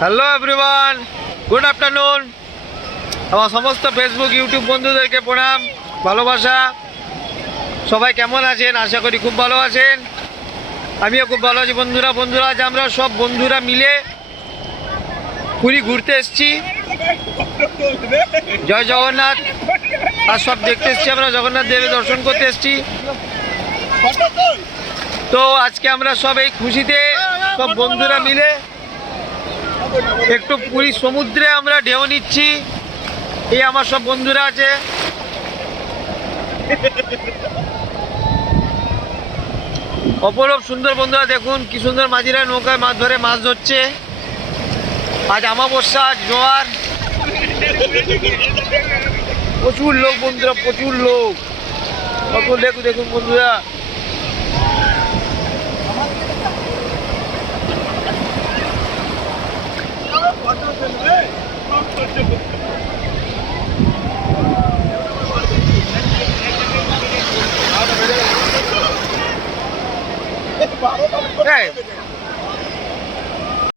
Hello everyone, good afternoon. আমার সমস্ত Facebook YouTube বন্ধুদেরকে প্রণাম, ভালোবাসা। সবাই কেমন আছেন? আশা করি খুব ভালো আছেন। আমিও খুব ভালো আছি। বন্ধুরা আজ আমরা সব বন্ধুরা মিলে পুরী ঘুরতে এসেছি। জয় জগন্নাথ। আর সব দেখতে এসেছি, আমরা জগন্নাথ দেবের দর্শন করতে এসেছি। তো আজকে আমরা সব এই খুশিতে সব বন্ধুরা মিলে একটু পুরী সমুদ্রে আমরা ঢেউ নিচ্ছি। এই আমার সব বন্ধুরা আছে। অপরূপ সুন্দর বন্ধুরা, দেখুন কি সুন্দর মাঝিরা নৌকায় মাছ ধরে মাছ ধরছে। আজ অমাবস্যা, আজ জোয়ার, প্রচুর লোক বন্ধুরা, প্রচুর লোক। কত দেখুন বন্ধুরা।